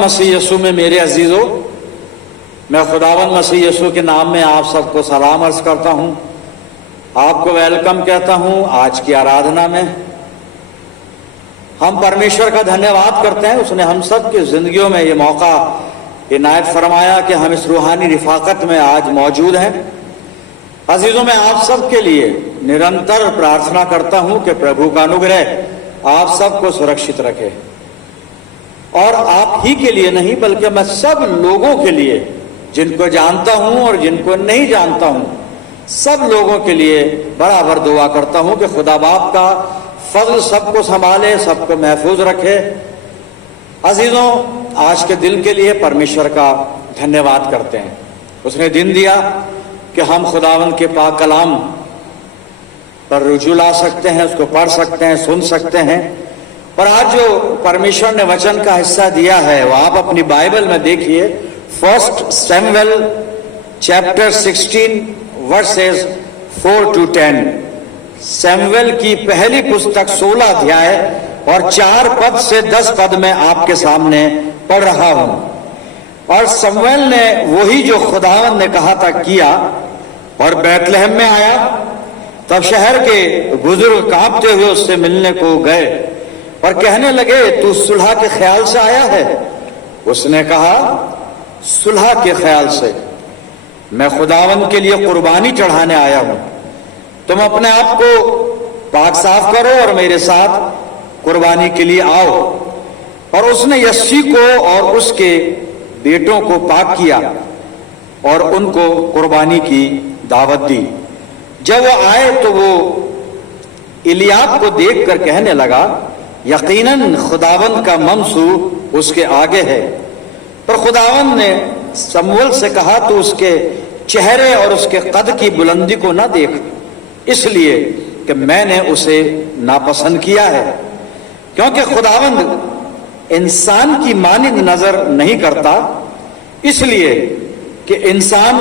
मसीह यीशु में मेरे अजीजों, मैं खुदावन मसीह यीशु के नाम में आप सबको सलाम अर्ज करता हूं। आपको वेलकम कहता हूं आज की आराधना में। हम परमेश्वर का धन्यवाद करते हैं, उसने हम सब की जिंदगियों में ये मौका इनायत फरमाया कि हम इस रूहानी रिफाकत में आज मौजूद हैं। अजीजों, मैं आप सब के लिए निरंतर प्रार्थना करता हूं कि प्रभु का अनुग्रह आप सबको सुरक्षित रखे, और आप ही के लिए नहीं बल्कि मैं सब लोगों के लिए, जिनको जानता हूं और जिनको नहीं जानता हूं, सब लोगों के लिए बराबर दुआ करता हूं कि खुदा बाप का फजल सबको संभाले, सबको महफूज रखे। अजीजों, आज के दिन के लिए परमेश्वर का धन्यवाद करते हैं। उसने दिन दिया कि हम खुदावन के पाक कलाम पर रुजू ला सकते हैं, उसको पढ़ सकते हैं, सुन सकते हैं। और आज जो परमेश्वर ने वचन का हिस्सा दिया है वो आप अपनी बाइबल में देखिए। 1 Samuel chapter 16 versus 4 to 10। Samuel की पहली पुस्तक 16 अध्याय और 4 पद से 10 पद में आपके सामने पढ़ रहा हूं। और शमूएल ने वही जो खुदावन ने कहा था किया, और बैतलहम में आया। तब शहर के बुजुर्ग कांपते हुए उससे मिलने को गए और कहने लगे, तू सुलह के ख्याल से आया है? उसने कहा, सुलह के ख्याल से? मैं खुदावन के लिए कुर्बानी चढ़ाने आया हूं। तुम अपने आप को पाक साफ करो और मेरे साथ कुर्बानी के लिए आओ। और उसने यस्सी को और उसके बेटों को पाक किया और उनको कुर्बानी की दावत दी। जब वो आए तो वो इलियाब को देखकर कहने लगा, यकीनन खुदावन का ममसू उसके आगे है। पर खुदावन ने शमूएल से कहा, तो उसके चेहरे और उसके कद की बुलंदी को ना देख, इसलिए कि मैंने उसे नापसंद किया है। क्योंकि खुदावन इंसान की मानिंद नजर नहीं करता, इसलिए कि इंसान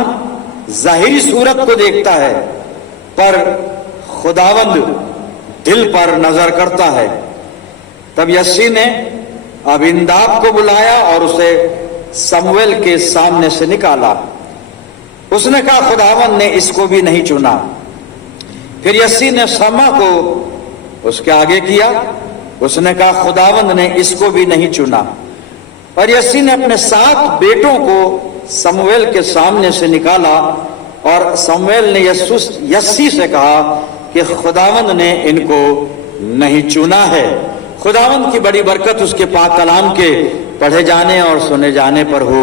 जाहिरी सूरत को देखता है, पर खुदावंद दिल पर नजर करता है। तब यस्सी ने अबिनदाब को बुलाया और उसे शमूएल के सामने से निकाला। उसने कहा, खुदावन ने इसको भी नहीं चुना। फिर यस्सी ने शमा को उसके आगे किया। उसने कहा, खुदावंद ने इसको भी नहीं चुना। और यस्सी ने अपने 7 बेटों को शमूएल के सामने से निकाला, और शमूएल ने यस्सी से कहा कि खुदावंद ने इनको नहीं चुना है। खुदावंद की बड़ी बरकत उसके पाक कलाम के पढ़े जाने और सुने जाने पर हो,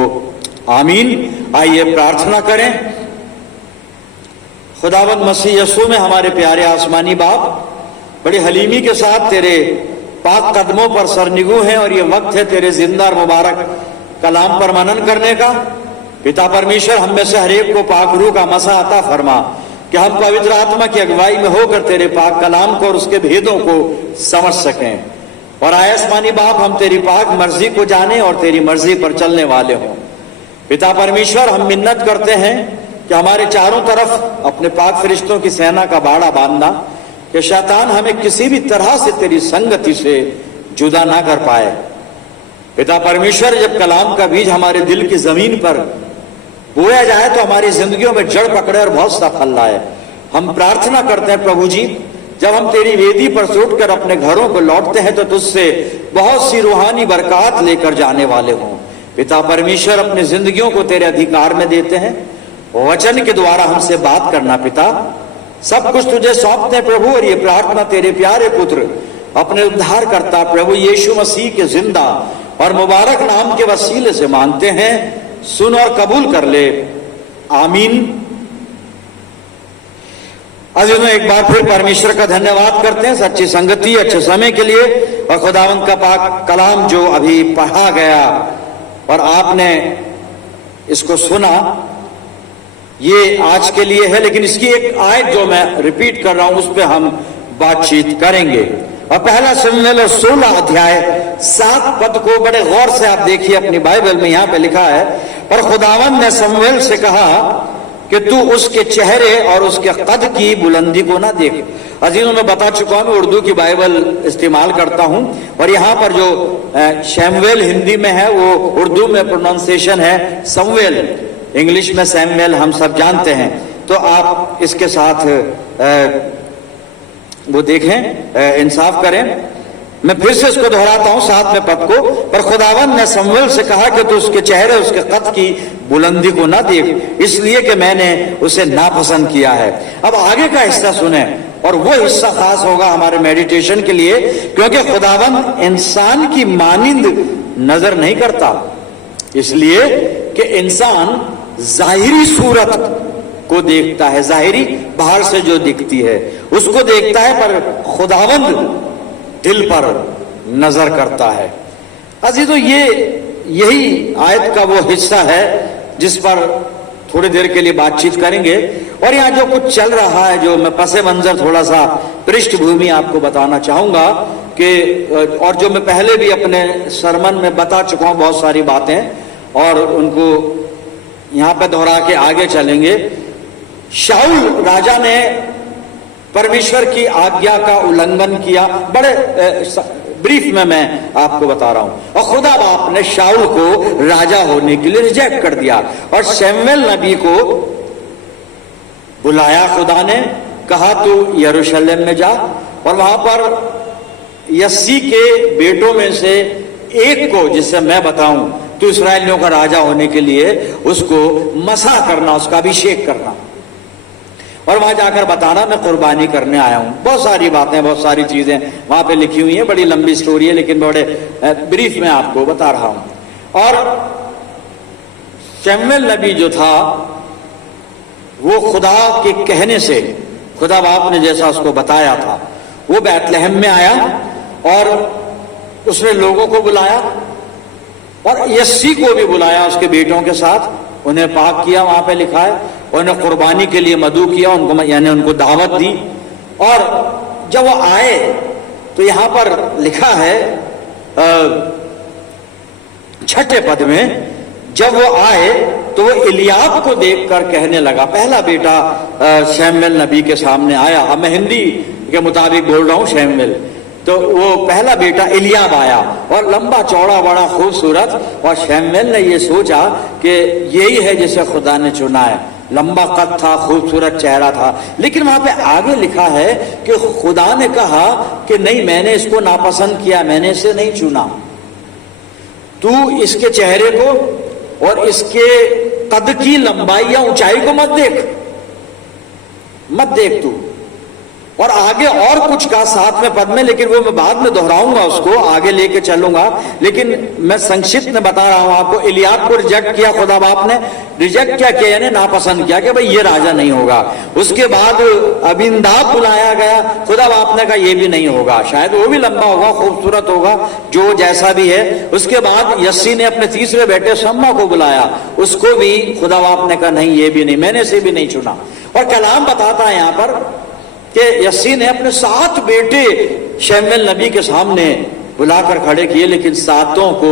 आमीन। आइए प्रार्थना करें। खुदावंद मसीह यीशु में हमारे प्यारे आसमानी बाप, बड़ी हलीमी के साथ तेरे पाक कदमों पर सरनिगू हैं, और ये वक्त है तेरे जिंदा और मुबारक कलाम पर मनन करने का। पिता परमेश्वर, हम में से हर एक को पाक रूह का मसा अता फरमा कि हम पवित्र आत्मा की अगुवाई में होकर तेरे पाक कलाम को और उसके भेदों को समझ सकें। और आसमानी बाप, हम तेरी पाक मर्जी को जाने और तेरी मर्जी पर चलने वाले हों। पिता परमेश्वर, हम मिन्नत करते हैं कि हमारे चारों तरफ अपने पाक फरिश्तों की सेना का बाड़ा बांधना, कि शैतान हमें किसी भी तरह से तेरी संगति से जुदा ना कर पाए। पिता परमेश्वर, जब कलाम का बीज हमारे दिल की जमीन पर बोया जाए तो हमारी जिंदगियों में जड़ पकड़े और बहुत सा फल लाए। हम प्रार्थना करते हैं प्रभु जी, जब हम तेरी वेदी पर से उठकर अपने घरों को लौटते हैं तो तुझसे बहुत सी रूहानी बरकत लेकर जाने वाले हों। पिता परमेश्वर, अपनी जिंदगियों को तेरे अधिकार में देते हैं। वचन के द्वारा हमसे बात करना पिता, सब कुछ तुझे सौंपते हैं प्रभु। और ये प्रार्थना तेरे प्यारे पुत्र, अपने उद्धारकर्ता प्रभु यीशु मसीह के जिंदा और मुबारक नाम के वसीले से मांगते हैं। सुन और कबूल कर ले, आमीन। अजीजों, एक बार फिर परमेश्वर का धन्यवाद करते हैं सच्ची संगति, अच्छे समय के लिए। और खुदावंद का पाक कलाम जो अभी पढ़ा गया और आपने इसको सुना, ये आज के लिए है, लेकिन इसकी एक आयत जो मैं रिपीट कर रहा हूं उस पर हम बातचीत करेंगे। और पहला शमूएल 16 अध्याय 7 पद को बड़े गौर से आप देखिए अपनी बाइबल में। यहां पे लिखा है, पर खुदावंद ने शमूएल से कहा कि तू उसके चेहरे और उसके कद की बुलंदी को ना देख, अजीजों में बता चुका हूं, उर्दू की बाइबल इस्तेमाल करता हूं और यहां पर जो शैमुएल हिंदी में है वो उर्दू में प्रोनाउंसिएशन है समवेल, इंग्लिश में सैमुएल हम सब जानते हैं। तो आप इसके साथ वो देखें, इंसाफ करें। मैं फिर से इसको दोहराता हूं 7वें पद को, पर खुदावन ने समवेल से कहा कि तू उसके चेहरे उसके कद की बुलंदी को ना देख, इसलिए कि मैंने उसे नापसंद किया है। अब आगे का हिस्सा सुने और वो हिस्सा खास होगा हमारे मेडिटेशन के लिए, क्योंकि खुदावन इंसान की मानिंद नजर नहीं करता, इसलिए कि इंसान जाहिरी सूरत को देखता है, जाहिरी बाहर से जो दिखती है उसको देखता है, पर खुदावंद दिल पर नजर करता है। अजीजों, यही आयत का वो हिस्सा है जिस पर थोड़ी देर के लिए बातचीत करेंगे। और यहां जो कुछ चल रहा है, जो मैं पसे मंजर थोड़ा सा पृष्ठभूमि आपको बताना चाहूंगा कि, और जो मैं पहले भी अपने सरमन में बता चुका हूं बहुत सारी बातें, और उनको यहां पे दोहरा के आगे चलेंगे। शाऊल राजा ने परमेश्वर की आज्ञा का उल्लंघन किया, बड़े ब्रीफ में मैं आपको बता रहा हूं, और खुदा बाप ने शाऊल को राजा होने के लिए रिजेक्ट कर दिया और शमूएल नबी को बुलाया। खुदा ने कहा तू यरूशलेम में जा और वहां पर यस्सी के बेटों में से एक को, जिससे मैं बताऊं, तो इस्राएलियों का राजा होने के लिए उसको मसा करना, उसका अभिषेक करना, और वहां जाकर बताना मैं कुर्बानी करने आया हूं। बहुत सारी बातें, बहुत सारी चीजें वहां पे लिखी हुई हैं, बड़ी लंबी स्टोरी है, लेकिन बड़े ब्रीफ में आपको बता रहा हूं। और शमूएल नबी जो था वो खुदा के कहने से, खुदा बाप ने जैसा उसको बताया था, वो बैतलहम में आया और उसने लोगों को बुलाया और यस्सी को भी बुलाया उसके बेटों के साथ, उन्हें पाक किया, वहां पे लिखा है, उन्हें कुर्बानी के लिए मदऊ किया, उनको यानी उनको दावत दी। और जब वो आए तो यहां पर लिखा है 6ठे पद में, जब वो आए तो वो इलियाब को देखकर कहने लगा, पहला बेटा शमूएल नबी के सामने आया, अब मैं हिंदी के मुताबिक बोल रहा हूं शमूएल, तो वो पहला बेटा इलियाब आया और लंबा चौड़ा बड़ा खूबसूरत, और शमूएल ने ये सोचा कि यही है जिसे खुदा ने चुना है, लंबा कद था, खूबसूरत चेहरा था। लेकिन वहां पे आगे लिखा है कि खुदा ने कहा कि नहीं, मैंने इसको नापसंद किया, मैंने इसे नहीं चुना, तू इसके चेहरे को और इसके कद की लंबाई या ऊंचाई को मत देख तू। और आगे और कुछ का 7वें पद में, लेकिन वो मैं बाद में दोहराऊंगा, उसको आगे लेके चलूंगा, लेकिन मैं संक्षिप्त में बता रहा हूं आपको। इलियाब को रिजेक्ट किया खुदा बाप ने, रिजेक्ट क्या किया, यानी नापसंद किया कि भाई ये राजा नहीं होगा। उसके बाद अबीनदाब बुलाया गया, खुदा बाप ने कहा ये भी नहीं होगा, शायद वो भी लंबा होगा, खूबसूरत होगा, जो जैसा भी है। उसके बाद यस्सी ने अपने तीसरे बेटे शम्मा को बुलाया, उसको भी खुदा बाप ने कहा नहीं, ये भी नहीं, मैंने इसे भी नहीं चुना। और कलाम बताता है यहां पर कि यस्सी ने अपने 7 बेटे शमूएल नबी के सामने बुलाकर खड़े किए, लेकिन 7 को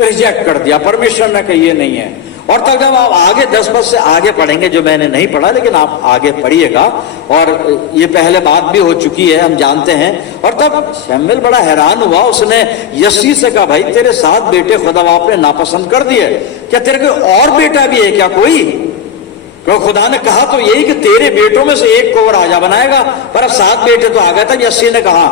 रिजेक्ट कर दिया, परमेश्वर ने कहा ये नहीं है। और तब जब आप आगे 10 पद से आगे पढ़ेंगे, जो मैंने नहीं पढ़ा लेकिन आप आगे पढ़िएगा, और ये पहले बात भी हो चुकी है, हम जानते हैं। और तब शमूएल बड़ा हैरान हुआ, उसने यस्सी से कहा भाई तेरे 7 बेटे खुदा बाप ने नापसंद कर दिए, क्या तेरे कोई और बेटा भी है क्या कोई? तो खुदा ने कहा तो यही कि तेरे बेटों में से एक को वो राजा बनाएगा, पर अब 7 बेटे तो आ गए। तब यस्सी ने कहा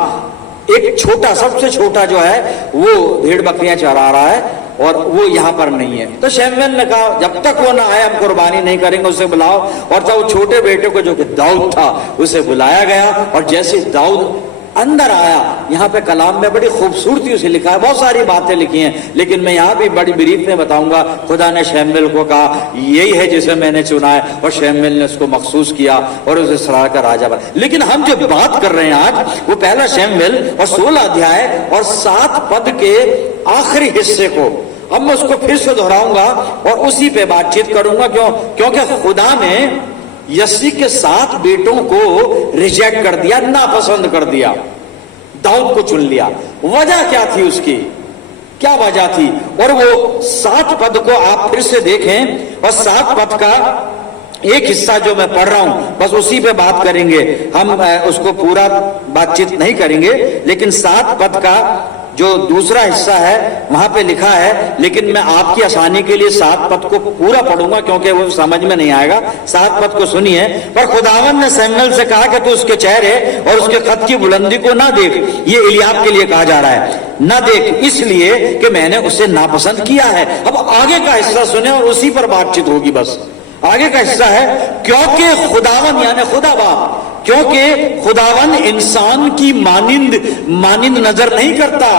एक छोटा, सबसे छोटा जो है वो भेड़ बकरियां चरा रहा है और वो यहां पर नहीं है। तो शमूएल ने कहा जब तक वो ना आए हम कुर्बानी नहीं करेंगे, उसे बुलाओ। और तब वो छोटे बेटे को जो कि दाऊद था उसे बुलाया गया, और जैसे दाऊद अंदर आया, यहां पे कलाम में बड़ी खूबसूरती से लिखा है, बहुत सारी बातें लिखी हैं, लेकिन मैं यहां भी बड़ी ब्रीफ में बताऊंगा। खुदा ने शमूएल को कहा यही है जिसे मैंने चुना है, और शमूएल ने उसको मखसूस किया और उसे इसराइल का राजा बना। लेकिन हम जो बात कर रहे हैं आज, वो पहला शमूएल और 16 अध्याय और 7 पद के आखिरी हिस्से को अब मैं उसको फिर से दोहराऊंगा और उसी पे बातचीत करूंगा। क्योंकि खुदा ने यस्सी के 7 बेटों को रिजेक्ट कर दिया, नापसंद कर दिया, दाऊद को चुन लिया। वजह क्या थी उसकी, क्या वजह थी? और वो 7 पद को आप फिर से देखें, और 7 पद का एक हिस्सा जो मैं पढ़ रहा हूं बस उसी पे बात करेंगे हम, उसको पूरा बातचीत नहीं करेंगे, लेकिन 7 पद का जो दूसरा हिस्सा है वहां पे लिखा है, लेकिन मैं आपकी आसानी के लिए 7 पद को पूरा पढ़ूंगा क्योंकि वो समझ में नहीं आएगा। 7 पद को सुनिए। पर खुदावन ने सैमुएल से कहा कि तू उसके चेहरे और उसके कद की बुलंदी को ना देख, ये एलियाब के लिए कहा जा रहा है, ना देख इसलिए कि मैंने उसे नापसंद किया है। अब आगे का हिस्सा सुने और उसी पर बातचीत होगी। बस आगे का हिस्सा है, क्योंकि खुदावन यानी खुदा बाप, क्योंकि खुदावन इंसान की मानिंद नजर नहीं करता।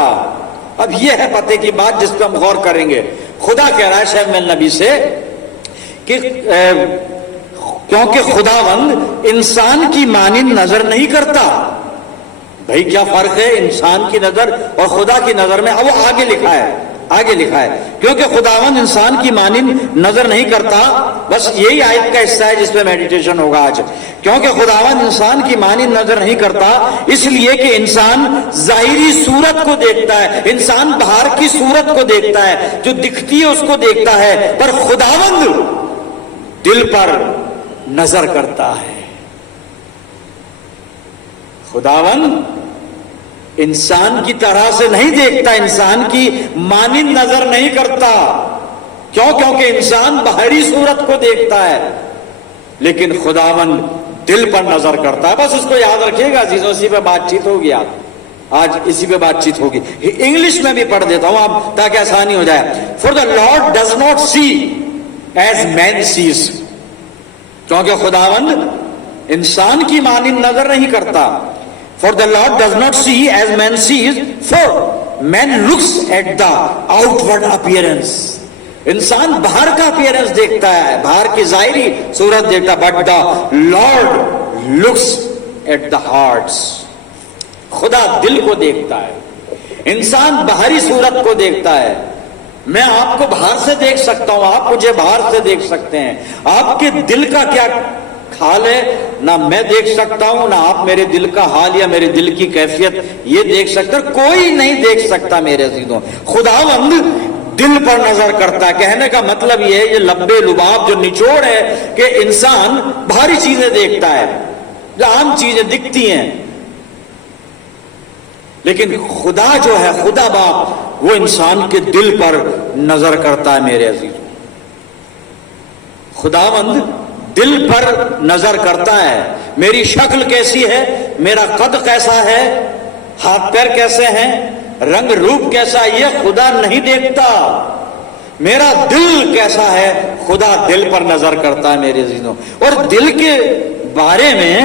अब यह है पते की बात जिस पर हम गौर करेंगे। खुदा कह रहा है शमूएल नबी से कि क्योंकि खुदावन इंसान की मानिंद नजर नहीं करता। भाई क्या फर्क है इंसान की नजर और खुदा की नजर में? अब वो आगे लिखा है, क्योंकि खुदावन इंसान की मानिंद नजर नहीं करता। बस यही आयत का हिस्सा है जिस पे मेडिटेशन होगा आज। क्योंकि खुदावन इंसान की मानिंद नजर नहीं करता इसलिए कि इंसान जाहिरी सूरत को देखता है, इंसान बाहर की सूरत को देखता है, जो दिखती है उसको देखता है, पर खुदावंद दिल पर नजर करता है। खुदावन इंसान की तरह से नहीं देखता, इंसान की मानिंद नजर नहीं करता। क्योंकि इंसान बाहरी सूरत को देखता है, लेकिन खुदावन दिल पर नजर करता है। बस उसको याद रखिएगा अजीजों, इसी पे बातचीत होगी आज इसी पे बातचीत होगी। इंग्लिश में भी पढ़ देता हूं आप ताकि आसानी हो जाए। For the lord does not see as man sees, क्योंकि खुदावंद इंसान की मानिंद नजर नहीं करता। For the Lord does not see as man sees, for man looks at the outward appearance. इंसान बाहर का अपीयरेंस देखता है, बाहर की जाहिरी सूरत देखता है, but the Lord looks at the hearts. खुदा दिल को देखता है, इंसान बाहरी सूरत को देखता है। मैं आपको बाहर से देख सकता हूं, आप मुझे बाहर से देख सकते हैं, आपके दिल का क्या हाल है ना मैं देख सकता हूं, ना आप मेरे दिल का हाल या मेरे दिल की कैफियत ये देख सकते, कोई नहीं देख सकता मेरे अजीजों। खुदावंद दिल पर नजर करता है। कहने का मतलब ये है, ये लब्बे लुबाब जो निचोड़ है कि इंसान भारी चीजें देखता है, जो आम चीजें दिखती हैं, लेकिन खुदा जो है, खुदा बाप, वो इंसान के दिल पर नजर करता है मेरे अजीजों। खुदावंद दिल पर नजर करता है। मेरी शक्ल कैसी है, मेरा कद कैसा है, हाथ पैर कैसे हैं, रंग रूप कैसा है, ये खुदा नहीं देखता। मेरा दिल कैसा है, खुदा दिल पर नजर करता है मेरे अजीजों। और दिल के बारे में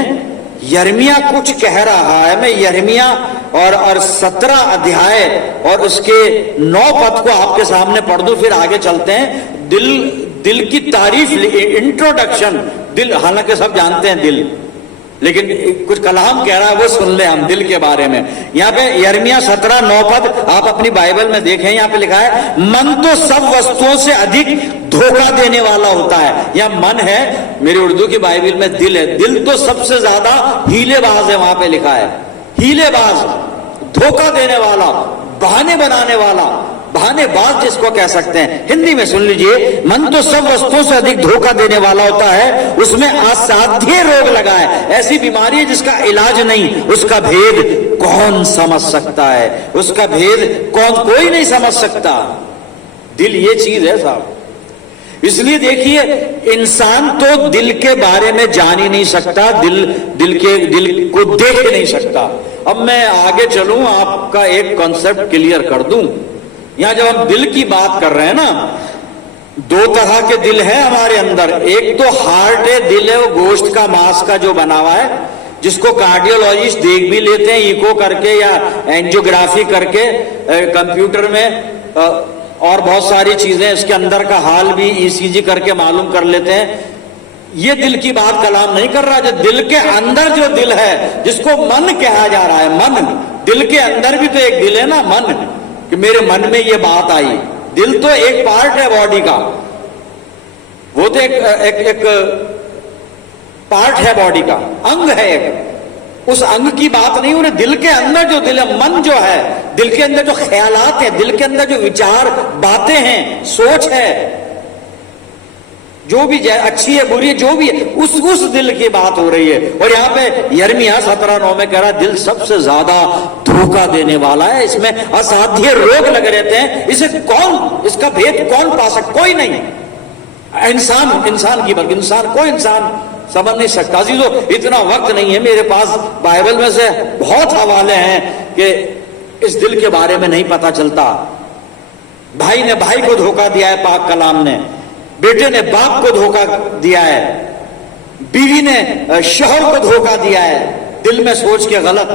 यिर्मयाह कुछ कह रहा है। मैं यिर्मयाह और 17 अध्याय और उसके 9 पद को आपके सामने पढ़ दूं, फिर आगे चलते हैं। दिल की तारीफ, इंट्रोडक्शन, दिल, हालांकि सब जानते हैं दिल, लेकिन कुछ कलाम कह रहा है वो सुन ले हम दिल के बारे में। यहाँ पे यिर्मयाह 17:9 पद आप अपनी बाइबल में देखें, यहाँ पे लिखा है, मन तो सब वस्तुओं से अधिक धोखा देने वाला होता है। या मन है, मेरी उर्दू की बाइबल में दिल है, दिल तो सबसे ज्यादा हीलेबाज है, वहां पे लिखा है हीलेबाज, धोखा देने वाला, बहाने बनाने वाला, बहानेबाज जिसको कह सकते हैं। हिंदी में सुन लीजिए, मन तो सब वस्तुओं से अधिक धोखा देने वाला होता है, उसमें असाध्य रोग लगा है, ऐसी बीमारी है जिसका इलाज नहीं, उसका भेद कौन समझ सकता है, उसका भेद कोई नहीं समझ सकता। दिल ये चीज है साहब। इसलिए देखिए, इंसान तो दिल के बारे में जान ही नहीं सकता, दिल को देख नहीं सकता। अब मैं आगे चलूं, आपका एक कॉन्सेप्ट क्लियर कर दूं। यहां जब हम दिल की बात कर रहे हैं ना, 2 तरह के दिल है हमारे अंदर। एक तो हार्ट है, दिल है वो गोश्त का, मांस का जो बना हुआ है, जिसको कार्डियोलॉजिस्ट देख भी लेते हैं इको करके या एंजियोग्राफी करके कंप्यूटर में, और बहुत सारी चीजें इसके अंदर का हाल भी ईसीजी करके मालूम कर लेते हैं। ये दिल की बात कलाम नहीं कर रहा। जो दिल के अंदर जो दिल है, जिसको मन कहा जा रहा है, मन, दिल के अंदर भी तो एक दिल है ना, मन, कि मेरे मन में ये बात आई। दिल तो एक पार्ट है बॉडी का, वो तो एक पार्ट है बॉडी का, अंग है एक। उस अंग की बात नहीं हो रही। दिल के अंदर जो दिल है, मन जो है, दिल के अंदर जो ख्यालात है, दिल के अंदर जो विचार, बातें हैं, सोच है, जो भी अच्छी है बुरी है जो भी है, उस दिल की बात हो रही है। और यहाँ पे यिर्मयाह 17:9 में कह रहा है दिल सबसे ज्यादा धोखा देने वाला है, इसमें असाध्य रोग लगे रहते हैं, इसे कौन, इसका भेद कौन पा सकता, कोई नहीं। इंसान की बल्कि कोई इंसान समझ नहीं सकता। अजीजों, इतना वक्त नहीं है मेरे पास, बाइबल में से बहुत हवाले हैं कि इस दिल के बारे में नहीं पता चलता। भाई ने भाई को धोखा दिया है पाक कलाम ने, बेटे ने बाप को धोखा दिया है, बीवी ने शौहर को धोखा दिया है दिल में सोच के गलत।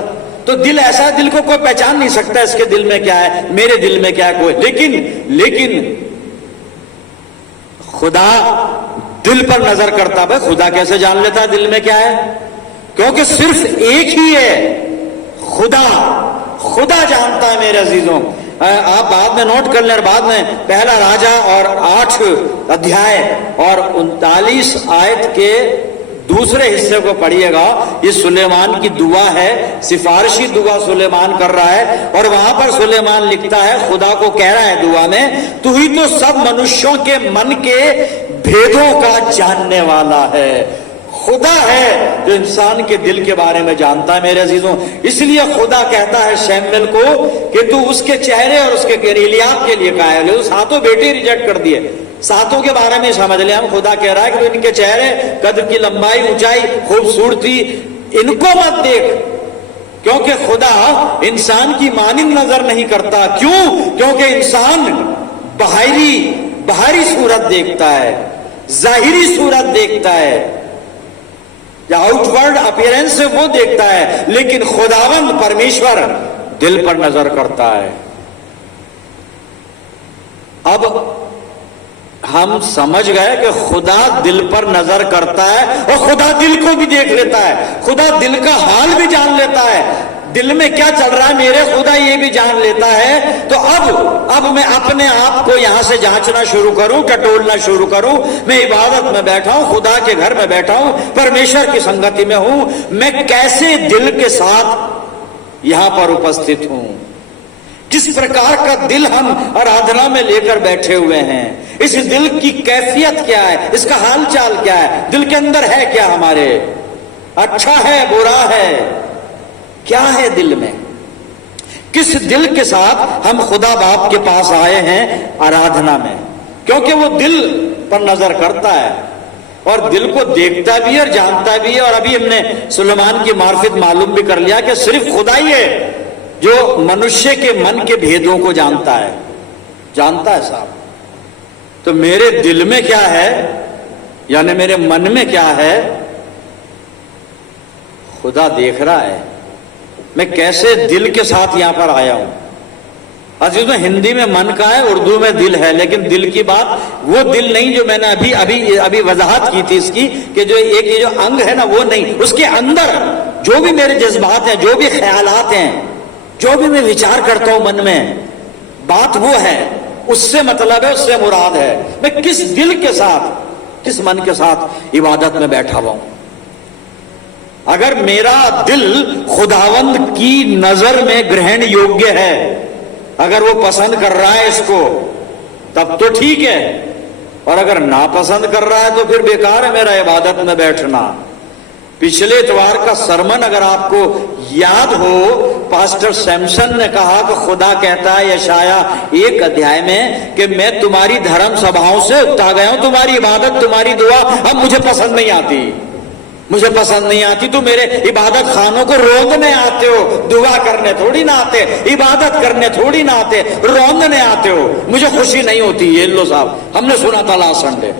तो दिल ऐसा है, दिल को कोई पहचान नहीं सकता इसके दिल में क्या है, मेरे दिल में क्या है कोई। लेकिन खुदा दिल पर नजर करता है। खुदा कैसे जान लेता है दिल में क्या है? क्योंकि सिर्फ एक ही है खुदा जानता है मेरे अजीजों। आप बाद में नोट कर लें, बाद में पहला राजा और 8 अध्याय और 39 आयत के दूसरे हिस्से को पढ़िएगा। ये सुलेमान की दुआ है, सिफारिशी दुआ सुलेमान कर रहा है, और वहां पर सुलेमान लिखता है, खुदा को कह रहा है दुआ में, तू ही तो सब मनुष्यों के मन के भेदों का जानने वाला है। खुदा है जो इंसान के दिल के बारे में जानता है मेरे अजीजों। इसलिए खुदा कहता है शैमुएल को कि तू उसके चेहरे और उसके एलियाब के लिए कहा है, सातों बेटे रिजेक्ट कर दिए, सातों के बारे में समझ लिया हम। खुदा कह रहा है कि इनके चेहरे, कद की लंबाई, ऊंचाई, खूबसूरती, इनको मत देख, क्योंकि खुदा इंसान की मानिंद नजर नहीं करता। क्यों? क्योंकि इंसान बाहरी सूरत देखता है, जाहिरी सूरत देखता है, या आउटवर्ड अपीयरेंस से वो देखता है, लेकिन खुदावंद परमेश्वर दिल पर नजर करता है। अब हम समझ गए कि खुदा दिल पर नजर करता है और खुदा दिल को भी देख लेता है, खुदा दिल का हाल भी जान लेता है, दिल में क्या चल रहा है मेरे खुदा ये भी जान लेता है। तो अब मैं अपने आप को यहां से जांचना शुरू करूं, टटोलना शुरू करूं। मैं इबादत में बैठा हूं, खुदा के घर में बैठा हूं, परमेश्वर की संगति में हूं, मैं कैसे दिल के साथ यहां पर उपस्थित हूं, किस प्रकार का दिल हम आराधना में लेकर बैठे हुए हैं, इस दिल की कैफियत क्या है, इसका हाल चाल क्या है, दिल के अंदर है क्या हमारे, अच्छा है बुरा है, क्या है दिल में, किस दिल के साथ हम खुदा बाप के पास आए हैं आराधना में। क्योंकि वो दिल पर नजर करता है और दिल को देखता भी है और जानता भी है। और अभी हमने सुलेमान की मार्फत मालूम भी कर लिया कि सिर्फ खुदा ही है जो मनुष्य के मन के भेदों को जानता है साहब। तो मेरे दिल में क्या है, यानी मेरे मन में क्या है, खुदा देख रहा है। मैं कैसे दिल के साथ यहां पर आया हूं। अजीजों, हिंदी में मन का है, उर्दू में दिल है, लेकिन दिल की बात वो दिल नहीं जो मैंने अभी वजाहत की थी इसकी, कि जो एक ये जो अंग है ना वो नहीं, उसके अंदर जो भी मेरे जज्बात हैं, जो भी ख्यालात हैं, जो भी मैं विचार करता हूं मन में, बात वो है, उससे मतलब है, उससे मुराद है मैं किस दिल के साथ, किस मन के साथ इबादत में बैठा हुआ हूं। अगर मेरा दिल खुदावंद की नजर में ग्रहण योग्य है, अगर वो पसंद कर रहा है इसको, तब तो ठीक है, और अगर नापसंद कर रहा है तो फिर बेकार है मेरा इबादत में बैठना। पिछले इतवार का सरमन अगर आपको याद हो, पास्टर सैमसन ने कहा कि खुदा कहता है यशाया 1 अध्याय में कि मैं तुम्हारी धर्म सभाओं से उकता गया हूं, तुम्हारी इबादत, तुम्हारी दुआ अब मुझे पसंद नहीं आती, मुझे पसंद नहीं आती। तो मेरे इबादत खानों को रोंदने आते हो, दुआ करने थोड़ी ना आते, इबादत करने थोड़ी ना आते, रोंदने आते हो, मुझे खुशी नहीं होती। ये लो साहब, हमने सुना था लास्ट संडे।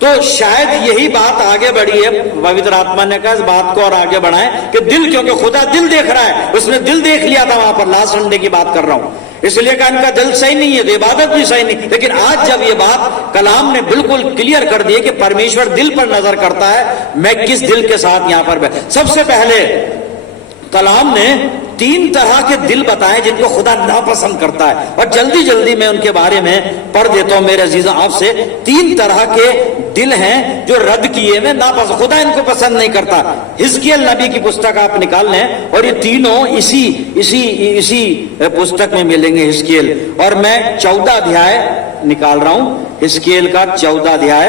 तो शायद यही बात आगे बढ़ी है, पवित्र आत्मा ने कहा इस बात को और आगे बढ़ाएं कि दिल, क्योंकि खुदा दिल देख रहा है, उसने दिल देख लिया था वहां पर, लास्ट संडे की बात कर रहा हूं, इसलिए कहा इनका दिल सही नहीं है तो इबादत भी सही नहीं। लेकिन आज जब ये बात कलाम ने बिल्कुल क्लियर कर दी है कि परमेश्वर दिल पर नजर करता है, मैं किस दिल के साथ यहां पर सबसे पहले कलाम ने 3 तरह के दिल बताए जिनको खुदा नापसंद करता है, और जल्दी जल्दी मैं उनके बारे में पढ़ देता हूं मेरे अजीजों आपसे। 3 तरह के दिल हैं जो रद्द किए में नापसंद, खुदा इनको पसंद नहीं करता। हिजकियेल नबी की पुस्तक आप निकाल लें और ये तीनों इसी पुस्तक में मिलेंगे, हिजकियेल। और मैं 14 अध्याय निकाल रहा हूं, हिजकीएल का 14 अध्याय,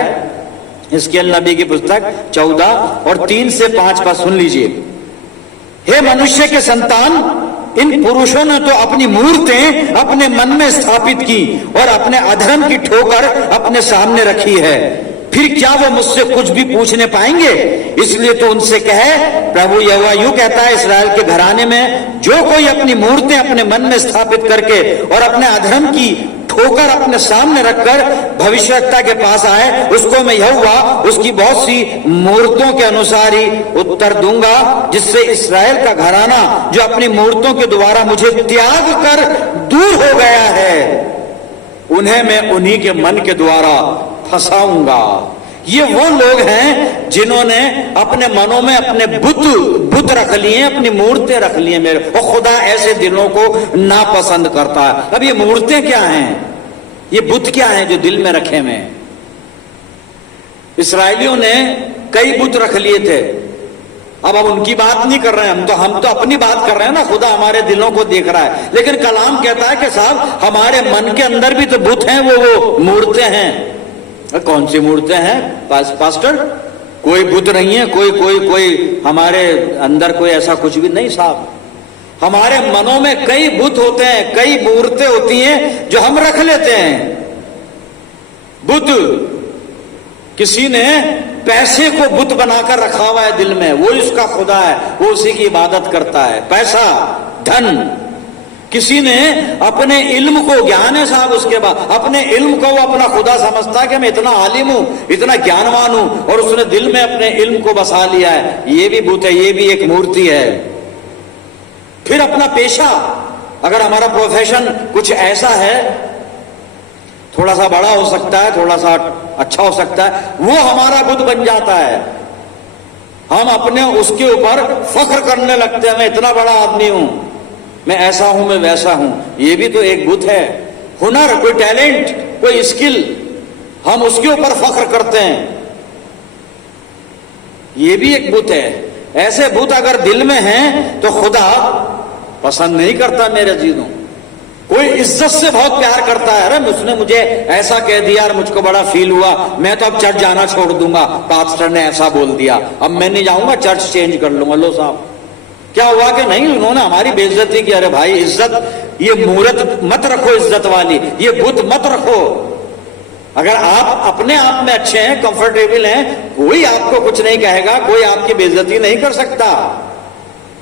हिजकीएल नबी की पुस्तक 14 और 3 से 5 पद सुन लीजिए। हे मनुष्य के संतान, इन पुरुषों ने तो अपनी मूर्तें अपने मन में स्थापित की और अपने अधर्म की ठोकर अपने सामने रखी है, फिर क्या वो मुझसे कुछ भी पूछने पाएंगे? इसलिए तो उनसे कहे, प्रभु यहोवा यूं कहता है, इस्राएल के घराने में जो कोई अपनी मूर्तें अपने मन में स्थापित करके और अपने अधर्म की ठोकर अपने सामने रखकर भविष्यवक्ता के पास आए, उसको मैं यहोवा उसकी बहुत सी मूर्तों के अनुसार ही उत्तर दूंगा, जिससे इस्राएल का घराना जो अपनी मूर्तों के द्वारा मुझे त्याग कर दूर हो गया है, उन्हें मैं उन्हीं के मन के द्वारा फंसाऊंगा। ये वो लोग हैं जिन्होंने अपने मनों में अपने बुत रख लिए, अपनी मूर्तें रख लिए मेरे, और खुदा ऐसे दिलों को नापसंद करता है। अब ये मूर्तें क्या हैं, ये बुत क्या हैं जो दिल में रखे हुए? इस्राएलियों ने कई बुत रख लिए थे। अब उनकी बात नहीं कर रहे हैं, हम तो अपनी बात कर रहे हैं ना। खुदा हमारे दिलों को देख रहा है, लेकिन कलाम कहता है कि साहब हमारे मन के अंदर भी तो बुत हैं, वो मूर्तें हैं। कौन सी मूर्तें हैं पास्टर? कोई बुत नहीं है, कोई हमारे अंदर कोई ऐसा कुछ भी नहीं साहब। हमारे मनों में कई बुत होते हैं, कई मूर्तें होती हैं जो हम रख लेते हैं। बुत, किसी ने पैसे को बुत बनाकर रखा हुआ है दिल में, वो इसका खुदा है, वो उसी की इबादत करता है। पैसा, धन। किसी ने अपने इल्म को, ज्ञान है साहब, उसके बाद अपने इल्म को वो अपना खुदा समझता है कि मैं इतना आलिम हूं, इतना ज्ञानवान हूं, और उसने दिल में अपने इल्म को बसा लिया है। ये भी बुत है, ये भी एक मूर्ति है। फिर अपना पेशा, अगर हमारा प्रोफेशन कुछ ऐसा है, थोड़ा सा बड़ा हो सकता है, थोड़ा सा अच्छा हो सकता है, वो हमारा बुत बन जाता है। हम अपने उसके ऊपर फख्र करने लगते हैं, मैं इतना बड़ा आदमी हूं, मैं ऐसा हूं, मैं वैसा हूं। ये भी तो एक बुत है। हुनर, कोई टैलेंट, कोई स्किल, हम उसके ऊपर फख्र करते हैं, ये भी एक बुत है। ऐसे बुत अगर दिल में हैं तो खुदा पसंद नहीं करता मेरे जीनों। कोई इज्जत से बहुत प्यार करता है, अरे उसने मुझे ऐसा कह दिया और मुझको बड़ा फील हुआ, मैं तो अब चर्च जाना छोड़ दूंगा, पास्टर ने ऐसा बोल दिया, अब मैं नहीं जाऊंगा, चर्च चेंज कर लूंगा। लो साहब, क्या हुआ कि नहीं, उन्होंने हमारी बेइज्जती की। अरे भाई, इज्जत, ये मूर्त मत रखो इज्जत वाली, ये बुत मत रखो। अगर आप अपने आप में अच्छे हैं, कंफर्टेबल हैं, कोई आपको कुछ नहीं कहेगा, कोई आपकी बेइज्जती नहीं कर सकता,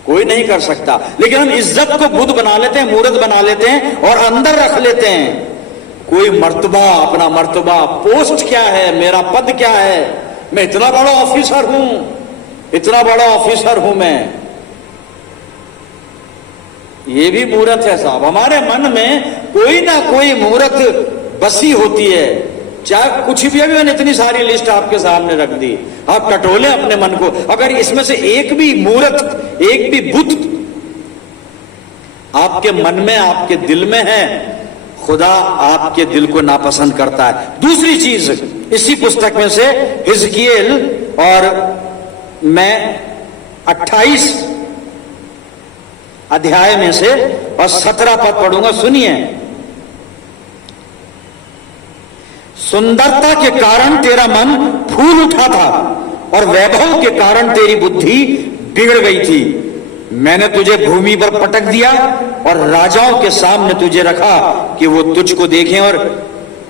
कोई नहीं कर सकता। लेकिन हम इज्जत को बुत बना लेते हैं, मूर्त बना लेते हैं और अंदर रख लेते हैं कोई मर्तबा, अपना मर्तबा, पोस्ट क्या है, मेरा पद क्या है, मैं इतना बड़ा ऑफिसर हूं, इतना बड़ा ऑफिसर हूं मैं। ये भी मूर्त है साहब। हमारे मन में कोई ना कोई मूर्त बसी होती है, चाहे कुछ भी। अभी मैंने इतनी सारी लिस्ट आपके सामने रख दी, आप टटोले अपने मन को। अगर इसमें से एक भी मूर्त, एक भी बुत आपके मन में, आपके दिल में है, खुदा आपके दिल को नापसंद करता है। दूसरी चीज इसी पुस्तक में से हिजकीएल, और मैं 28 अध्याय में से और 17 पद पढ़ूंगा, सुनिए। सुंदरता के कारण तेरा मन फूल उठा था और वैभव के कारण तेरी बुद्धि बिगड़ गई थी। मैंने तुझे भूमि पर पटक दिया और राजाओं के सामने तुझे रखा कि वो तुझको देखें। और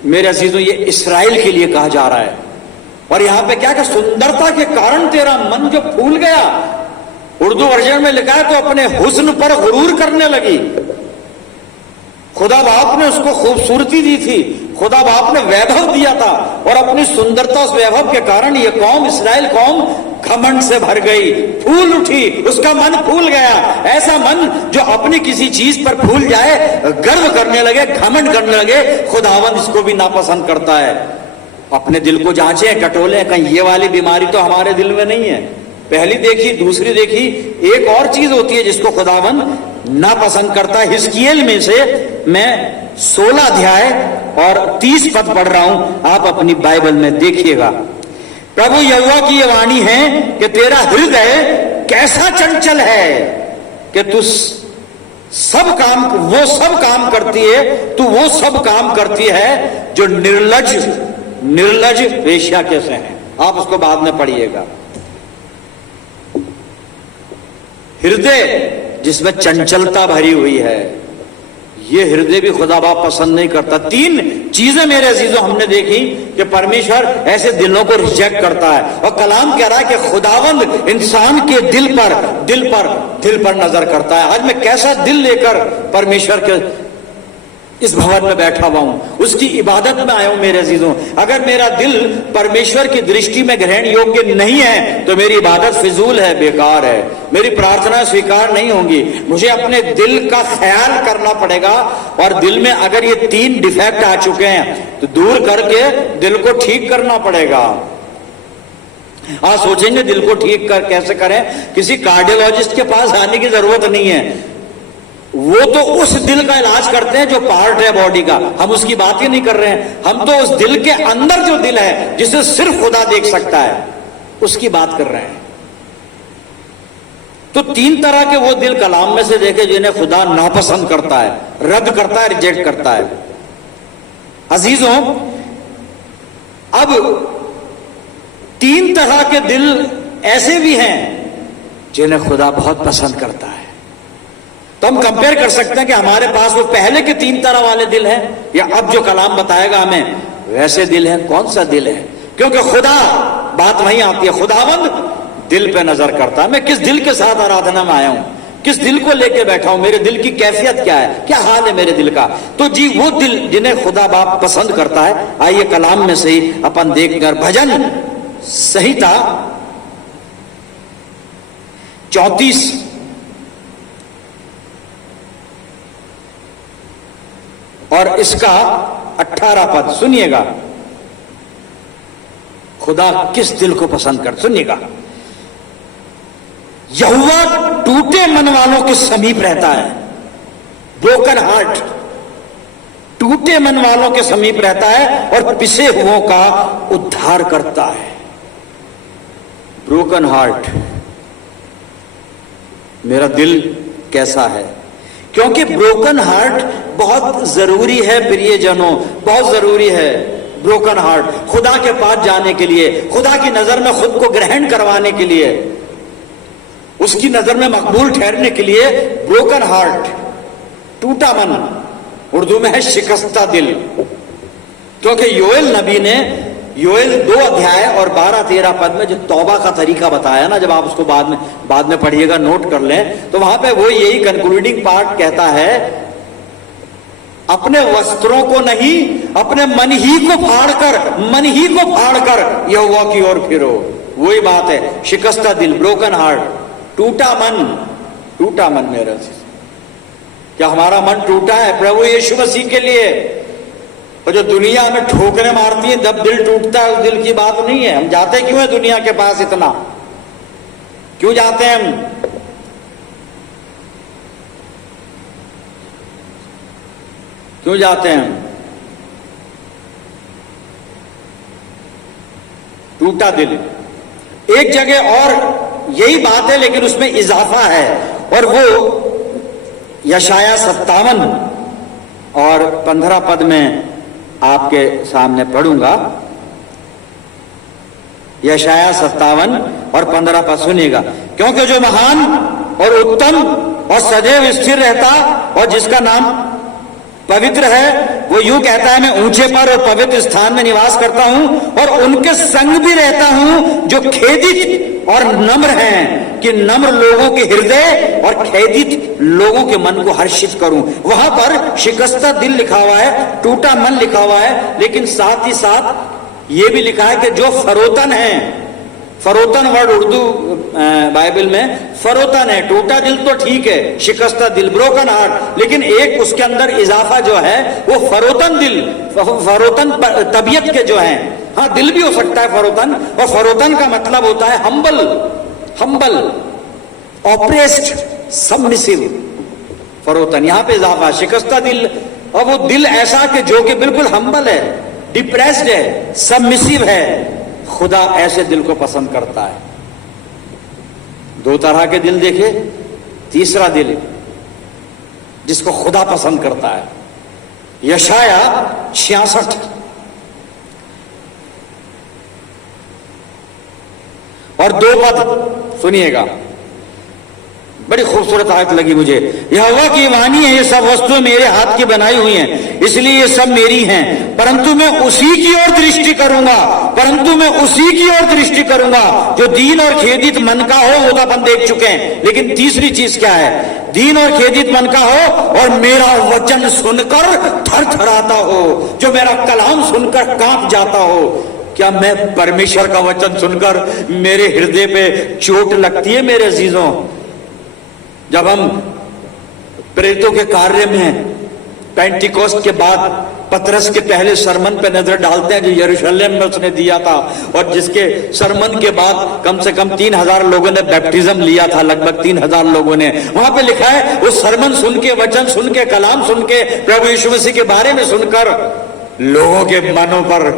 मेरे अजीजों, ये इस्राएल के लिए कहा जा रहा है। और यहां पे क्या, कि सुंदरता के कारण तेरा मन जो फूल गया, उर्दू वर्जन में लिखा है तो अपने हुस्न पर गुरूर करने लगी। खुदा बाप ने उसको खूबसूरती दी थी, खुदा बाप ने वैभव दिया था, और अपनी सुंदरता, उस वैभव के कारण ये कौम, इस्राएल कौम, घमंड से भर गई, फूल उठी, उसका मन फूल गया। ऐसा मन जो अपनी किसी चीज पर फूल जाए, गर्व करने लगे, घमंड करने लगे, खुदावंद इसको भी नापसंद करता है। अपने दिल को जांचे, टटोले, कहीं ये वाली बीमारी तो हमारे दिल में नहीं है। पहली देखी, दूसरी देखी, एक और चीज होती है जिसको खुदावंद नापसंद करता है। हिजकीएल में से मैं 16 अध्याय और 30 पद पढ़ रहा हूं, आप अपनी बाइबल में देखिएगा। प्रभु यहोवा की ये वाणी है कि तेरा हृदय कैसा चंचल है कि तू सब काम, वो सब काम करती है, तू वो सब काम करती है जो निर्लज निर्लज वेश्या कैसे हैं, आप उसको बाद में पढ़िएगा। हृदय जिसमें चंचलता भरी हुई है, ये हृदय भी खुदा बाप पसंद नहीं करता। तीन चीजें मेरे अजीजों हमने देखी कि परमेश्वर ऐसे दिलों को रिजेक्ट करता है, और कलाम कह रहा है कि खुदावंद इंसान के दिल पर नजर करता है। आज मैं कैसा दिल लेकर परमेश्वर के इस भवन में बैठा हुआ हूं, उसकी इबादत में आया हूं। मेरे अजीजों, अगर मेरा दिल परमेश्वर की दृष्टि में ग्रहण योग्य नहीं है तो मेरी इबादत फिजूल है, बेकार है, मेरी प्रार्थना स्वीकार नहीं होंगी। मुझे अपने दिल का ख्याल करना पड़ेगा, और दिल में अगर ये तीन डिफेक्ट आ चुके हैं तो दूर करके दिल को ठीक करना पड़ेगा। आप सोचेंगे दिल को ठीक कैसे करें, किसी कार्डियोलॉजिस्ट के पास आने की जरूरत नहीं है, वो तो उस दिल का इलाज करते हैं जो पार्ट है बॉडी का, हम उसकी बात ही नहीं कर रहे हैं। हम तो उस दिल के अंदर जो दिल है जिसे सिर्फ खुदा देख सकता है, उसकी बात कर रहे हैं। तो तीन तरह के वो दिल कलाम में से देखे जिन्हें खुदा नापसंद करता है, रद्द करता है, रिजेक्ट करता है। अजीजों, अब तीन तरह के दिल ऐसे भी हैं जिन्हें खुदा बहुत पसंद करता है। तो हम कंपेयर कर सकते हैं कि हमारे पास वो पहले के तीन तरह वाले दिल हैं, या अब जो कलाम बताएगा हमें वैसे दिल है। कौन सा दिल है? क्योंकि खुदा, बात वहीं आती है, खुदावंद दिल पे नजर करता है। मैं किस दिल के साथ आराधना में आया हूं, किस दिल को लेके बैठा हूं, मेरे दिल की कैफियत क्या है, क्या हाल है मेरे दिल का। तो जी वो दिल जिन्हें खुदा बाप पसंद करता है, आइए कलाम में से ही अपन देखकर भजन संहिता 34 और इसका 18 पद सुनिएगा। खुदा किस दिल को पसंद कर, सुनिएगा। यहोवा टूटे मन वालों के समीप रहता है, ब्रोकन हार्ट, टूटे मन वालों के समीप रहता है और पिसे हुओं का उद्धार करता है। ब्रोकन हार्ट, मेरा दिल कैसा है? क्योंकि ब्रोकन हार्ट बहुत जरूरी है प्रियजनों, बहुत जरूरी है ब्रोकन हार्ट खुदा के पास जाने के लिए, खुदा की नजर में खुद को ग्रहण करवाने के लिए, उसकी नजर में मकबूल ठहरने के लिए। ब्रोकन हार्ट, टूटा मन, उर्दू में है शिकस्ता दिल। क्योंकि योएल नबी ने योएल 2 अध्याय और 12-13 पद में जो तौबा का तरीका बताया ना, जब आप उसको बाद में पढ़िएगा, नोट कर लें, तो वहां पे वो यही कंक्लूडिंग पार्ट कहता है, अपने वस्त्रों को नहीं, अपने मन ही को फाड़कर यहोवा की ओर फिरो। वही बात है, शिकस्ता दिल, ब्रोकन हार्ट, टूटा मन मेरा। क्या हमारा मन टूटा है प्रभु यीशु मसीह के लिए? और जो दुनिया में ठोकरें मारती है जब दिल टूटता है, उस दिल की बात नहीं है। हम जाते क्यों है दुनिया के पास, इतना क्यों जाते हैं हम? क्यों जाते हैं हम? टूटा दिल। एक जगह और यही बात है, लेकिन उसमें इजाफा है, और वो यशाया 57 और 15 पद में आपके सामने पढ़ूंगा। यशाया 57 और 15 पद सुनिएगा। क्योंकि जो महान और उत्तम और सदैव स्थिर रहता और जिसका नाम पवित्र है, वो यूं कहता है, मैं ऊंचे पर और पवित्र स्थान में निवास करता हूं और उनके संग भी रहता हूं जो खेदित और नम्र हैं, कि नम्र लोगों के हृदय और खेदित लोगों के मन को हर्षित करूं। वहां पर शिकस्ता दिल लिखा हुआ है, टूटा मन लिखा हुआ है, लेकिन साथ ही साथ ये भी लिखा है कि जो फरोतन है, फरोतन वर्ड उर्दू बाइबल में फरोतन है। टूटा दिल तो ठीक है, शिकस्ता दिल, ब्रोकन हार्ट, लेकिन एक उसके अंदर इजाफा जो है वो फरोतन दिल, फरोतन तबीयत के जो हैं, हाँ दिल भी हो सकता है फरोतन, और फरोतन का मतलब होता है हम्बल, ऑप्रेस्ड, सबमिसिव, फरोतन, यहां पे इजाफा शिकस्ता दिल। और वो दिल ऐसा कि जो कि बिल्कुल हम्बल है, डिप्रेस्ड है, सबमिसिव है। खुदा ऐसे दिल को पसंद करता है। 2 तरह के दिल देखे, तीसरा दिल जिसको खुदा पसंद करता है। यशाया 66 और 2 पद सुनिएगा, बड़ी खूबसूरत आयत लगी मुझे। यहोवा की वाणी है, ये सब वस्तुएं मेरे हाथ की बनाई हुई हैं, इसलिए ये सब मेरी हैं, परंतु मैं उसी की ओर दृष्टि करूंगा, परंतु मैं उसी की ओर दृष्टि करूंगा जो दीन और खेदित मन का हो। वो तो अपन देख चुके हैं, लेकिन तीसरी चीज क्या है? दीन और खेदित मन का हो और मेरा वचन सुनकर थरथराता हो, जो मेरा कलाम सुनकर कांप जाता हो। क्या मैं परमेश्वर का वचन सुनकर मेरे हृदय पे चोट लगती है? मेरे अजीजों, जब हम प्रेरितों के कार्य में पेंटिकोस्ट के बाद पतरस के पहले सरमन पे नजर डालते हैं जो यरूशलेम में उसने दिया था, और जिसके सरमन के बाद कम से कम 3000 लोगों ने बैप्टिज्म लिया था, लगभग 3000 लोगों ने। वहां पे लिखा है वो सरमन सुन के, वचन सुन के, कलाम सुन के, प्रभु यीशु मसीह के बारे में सुनकर लोगों के मनों पर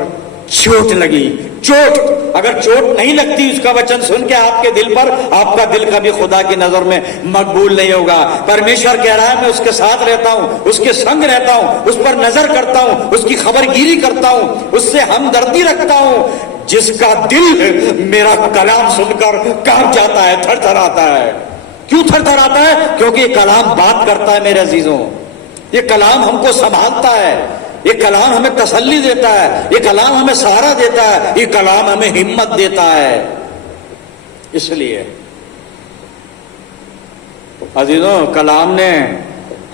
चोट लगी। चोट, अगर चोट नहीं लगती उसका वचन सुन के आपके दिल पर, आपका दिल कभी खुदा की नजर में मकबूल नहीं होगा। परमेश्वर कह रहा है मैं उसके साथ रहता हूं, उसके संग रहता हूं, उस पर नजर करता हूं, उसकी खबरगिरी करता हूं, उससे हमदर्दी रखता हूं। जिसका दिल मेरा कलाम सुनकर कांप जाता है, थरथराता है। क्यों थरथराता है? क्योंकि ये कलाम बात करता है मेरे अजीजों, ये कलाम हमको संभालता है, ये कलाम हमें तसल्ली देता है, ये कलाम हमें सहारा देता है, ये कलाम हमें हिम्मत देता है। इसलिए अजीजों, कलाम ने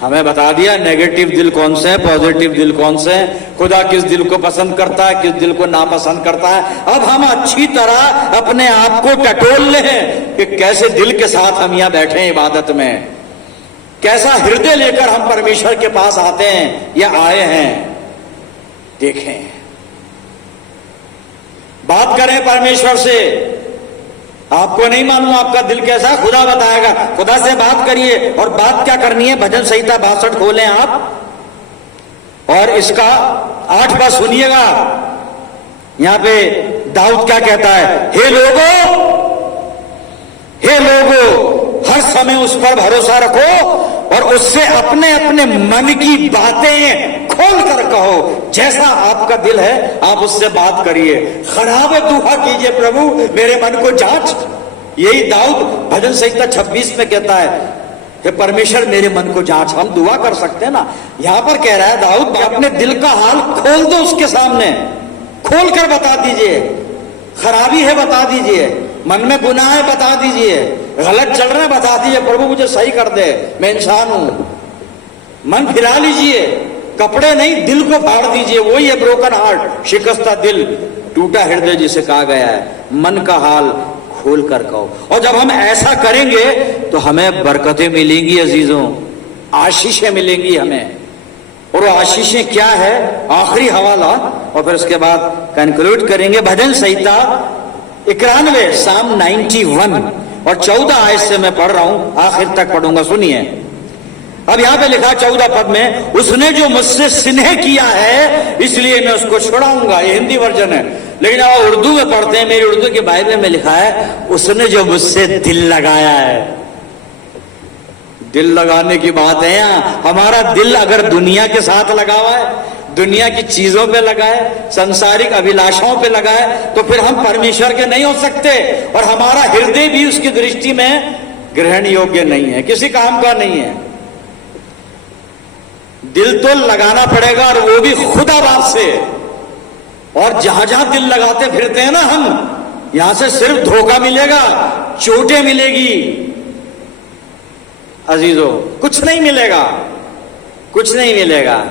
हमें बता दिया नेगेटिव दिल कौन से हैं, पॉजिटिव दिल कौन से हैं, खुदा किस दिल को पसंद करता है, किस दिल को नापसंद करता है। अब हम अच्छी तरह अपने आप को टटोल लें कि कैसे दिल के साथ हम यहां बैठे हैं इबादत में, कैसा हृदय लेकर हम परमेश्वर के पास आते हैं या आए हैं। देखें, बात करें परमेश्वर से। आपको नहीं मालूम आपका दिल कैसा, खुदा बताएगा। खुदा से बात करिए। और बात क्या करनी है? भजन संहिता 62 खोलें आप और इसका 8 पद सुनिएगा। यहां पे दाऊद क्या कहता है? हे लोगों, हे लोगों, हर समय उस पर भरोसा रखो और उससे अपने अपने मन की बातें खोल कर कहो। जैसा आपका दिल है आप उससे बात करिए। खराब दुआ कीजिए, प्रभु मेरे मन को जांच। यही दाऊद भजन संहिता 26 में कहता है कि परमेश्वर मेरे मन को जांच। हम दुआ कर सकते हैं ना। यहां पर कह रहा है दाऊद, अपने दिल का हाल खोल दो उसके सामने, खोल कर बता दीजिए। खराबी है बता दीजिए, मन में गुनाह है बता दीजिए, गलत चल रहा है बता दीजिए, प्रभु मुझे सही कर दे, मैं इंसान हूं। मन फिरा लीजिए, कपड़े नहीं दिल को फाड़ दीजिए। वही है ब्रोकन हार्ट, शिकस्ता दिल, टूटा हृदय जिसे कहा गया है। मन का हाल खोल कर कहो। और जब हम ऐसा करेंगे तो हमें बरकतें मिलेंगी अजीजों, आशीषें मिलेंगी हमें। और वो आशीषें क्या है? आखिरी हवाला और फिर उसके बाद कंक्लूड करेंगे। भजन संहिता 91 साम 91 और 14 आयत से मैं पढ़ रहा हूं, आखिर तक पढ़ूंगा, सुनिए। अब यहां पे लिखा 14 पद में, उसने जो मुझसे स्नेह किया है इसलिए मैं उसको छुड़ाऊंगा। ये हिंदी वर्जन है, लेकिन आप उर्दू में पढ़ते हैं, मेरी उर्दू की बाइबल में लिखा है, उसने जो मुझसे दिल लगाया है। दिल लगाने की बात है यहाँ। हमारा दिल अगर दुनिया के साथ लगा हुआ है, दुनिया की चीजों पे लगा है, संसारिक अभिलाषाओं पे लगा है, तो फिर हम परमेश्वर के नहीं हो सकते। और हमारा हृदय भी उसकी दृष्टि में ग्रहण योग्य नहीं है, किसी काम का नहीं है। दिल तो लगाना पड़ेगा, और वो भी खुदा बाप से। और जहां जहां दिल लगाते फिरते हैं ना हम, यहां से सिर्फ धोखा मिलेगा, चोटें मिलेगी अजीजों, कुछ नहीं मिलेगा, कुछ नहीं मिलेगा।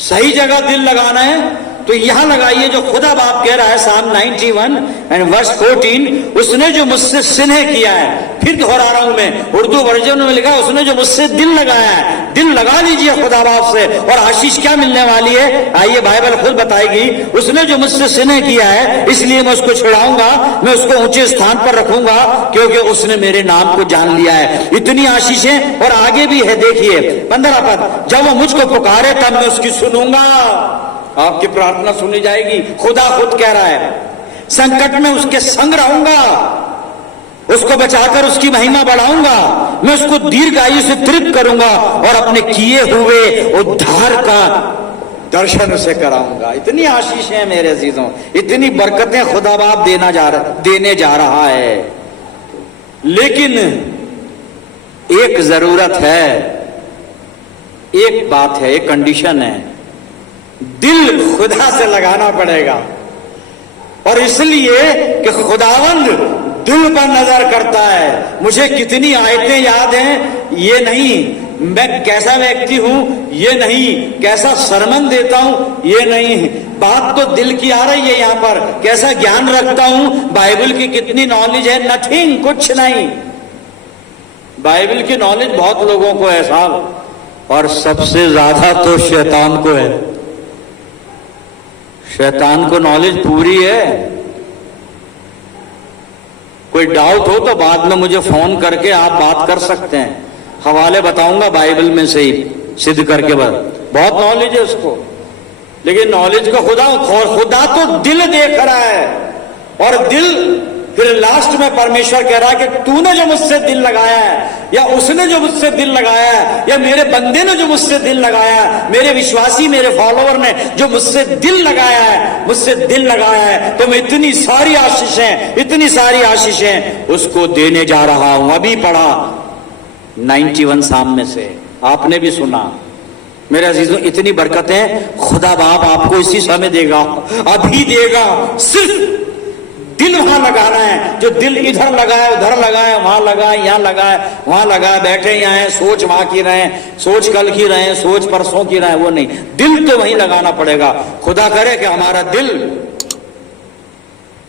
सही जगह दिल लगाना है तो यहां लगाइए जो खुदा बाप कह रहा है, साम 91 एंड वर्स 14, उसने जो मुझसे स्नेह किया है। फिर दोहरा रहा हूं मैं, उर्दू वर्जन में लिखा है, उसने जो मुझसे दिल लगाया है। दिल लगा लीजिए खुदा बाप से, और आशीष क्या मिलने वाली है आइए बाइबल खुद बताएगी। उसने जो मुझसे स्नेह किया है इसलिए मैं उसको छुड़ाऊंगा, मैं उसको ऊंचे स्थान पर रखूंगा, क्योंकि उसने मेरे नाम को जान लिया है। इतनी आशीषें और आगे भी है, देखिए 15 पद, जब वो मुझको पुकारे तब मैं उसकी सुनूंगा। आपकी प्रार्थना सुनी जाएगी। खुदा खुद कह रहा है, संकट में उसके संग रहूंगा, उसको बचाकर उसकी महिमा बढ़ाऊंगा, मैं उसको दीर्घायु से तृप्त करूंगा और अपने किए हुए उद्धार का दर्शन उसे कराऊंगा। इतनी आशीष है मेरे अजीजों, इतनी बरकतें खुदा बाप देने जा रहा है। लेकिन एक जरूरत है, एक बात है, एक कंडीशन है, दिल खुदा से लगाना पड़ेगा। और इसलिए कि खुदावंद दिल पर नजर करता है। मुझे कितनी आयतें याद हैं ये नहीं, मैं कैसा व्यक्ति हूं ये नहीं, कैसा सरमन देता हूं ये नहीं, बात तो दिल की आ रही है यहां पर। कैसा ज्ञान रखता हूं, बाइबल की कितनी नॉलेज है, नथिंग, कुछ नहीं। बाइबल की नॉलेज बहुत लोगों को है साहब, और सबसे ज्यादा तो शैतान को है। शैतान को नॉलेज पूरी है। कोई डाउट हो तो बाद में मुझे फोन करके आप बात कर सकते हैं, हवाले बताऊंगा बाइबल में से ही सिद्ध करके। बहुत नॉलेज है उसको, लेकिन नॉलेज को खुदा तो दिल देख रहा है। और दिल, फिर लास्ट में परमेश्वर कह रहा है कि तूने जो मुझसे दिल लगाया है, या उसने जो मुझसे दिल लगाया है, या मेरे बंदे ने जो मुझसे दिल लगाया है, मेरे विश्वासी, मेरे फॉलोवर ने जो मुझसे दिल लगाया है, मुझसे दिल लगाया है, तो मैं इतनी सारी आशीषें उसको देने जा रहा हूं। अभी पढ़ा 91 साम में से, आपने भी सुना। मेरे अजीजों, इतनी बरकतें खुदा बाप आपको इसी समय देगा, अभी देगा। सिर्फ दिल वहां लगाना है। जो दिल इधर लगाए, उधर लगाए, वहां लगाए, यहां लगाए, वहां लगाए, बैठे यहां है, सोच वहां की रहे, सोच कल की रहे, सोच परसों की रहे, वो नहीं, दिल तो वहीं लगाना पड़ेगा। खुदा करे कि हमारा दिल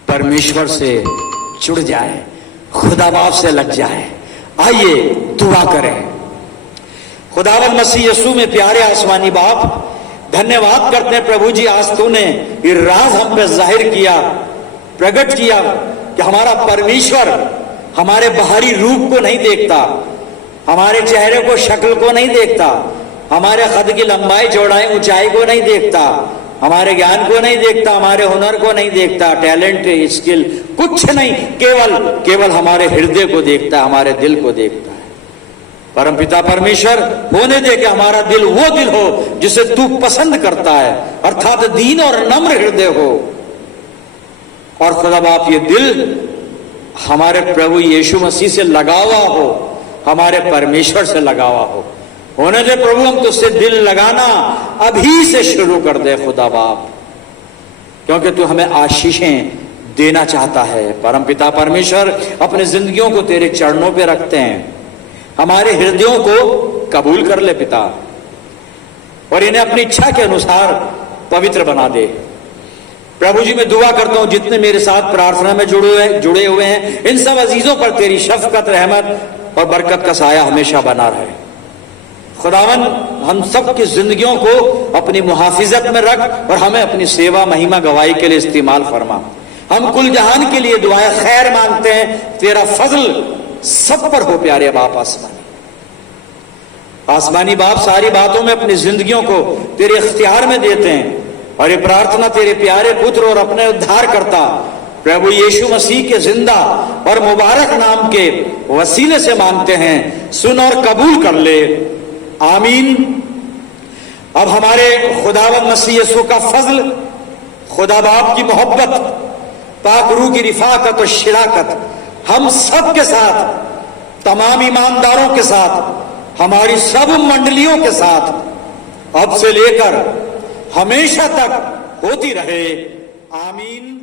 परमेश्वर से जुड़ जाए, खुदा बाप से लग जाए। आइए दुआ करें। खुदावंद मसीह यीशु में प्यारे आसमानी बाप, धन्यवाद करते हैं प्रभु जी, आज तूने ये राज हम पे जाहिर किया, प्रकट किया कि हमारा परमेश्वर हमारे बाहरी रूप को नहीं देखता, हमारे चेहरे को, शक्ल को नहीं देखता, हमारे कद की लंबाई, चौड़ाई, ऊंचाई को नहीं देखता, हमारे ज्ञान को नहीं देखता, हमारे हुनर को नहीं देखता, टैलेंट, स्किल, कुछ नहीं, केवल हमारे हृदय को देखता है, हमारे दिल को देखता है। परमपिता परमेश्वर, होने दे कि हमारा दिल वो दिल हो जिसे तू पसंद करता है, अर्थात दीन और नम्र हृदय हो। और खुदा बाप ये दिल हमारे प्रभु यीशु मसीह से लगा हुआ हो, हमारे परमेश्वर से लगा हुआ हो। होने दे प्रभु, हम तुझसे दिल लगाना अभी से शुरू कर दे खुदा बाप, क्योंकि तू हमें आशीषें देना चाहता है। परमपिता परमेश्वर, अपने जिंदगियों को तेरे चरणों पे रखते हैं, हमारे हृदयों को कबूल कर ले पिता, और इन्हें अपनी इच्छा के अनुसार पवित्र बना दे। प्रभु जी, मैं दुआ करता हूं जितने मेरे साथ प्रार्थना में जुड़े हुए हैं, इन सब अजीजों पर तेरी शफकत, रहमत और बरकत का साया हमेशा बना रहे। खुदावन, हम सब की जिंदगियों को अपनी मुहाफिजत में रख और हमें अपनी सेवा, महिमा, गवाही के लिए इस्तेमाल फरमा। हम कुल जहान के लिए दुआए खैर मांगते हैं, तेरा फजल सब पर हो प्यारे बाप आसमानी बाप। सारी बातों में अपनी जिंदगियों को तेरे इख्तियार में देते हैं, और ये प्रार्थना तेरे प्यारे पुत्र और अपने उद्धार करता प्रभु यीशु मसीह के जिंदा और मुबारक नाम के वसीले से मांगते हैं, सुन और कबूल कर ले, आमीन। अब हमारे खुदावंद मसीह यीशु का फजल, खुदा बाप की मोहब्बत, पाक रूह की रिफाकत और शिराकत हम सब के साथ, तमाम ईमानदारों के साथ, हमारी सब मंडलियों के साथ अब से लेकर हमेशा तक होती रहे, आमीन।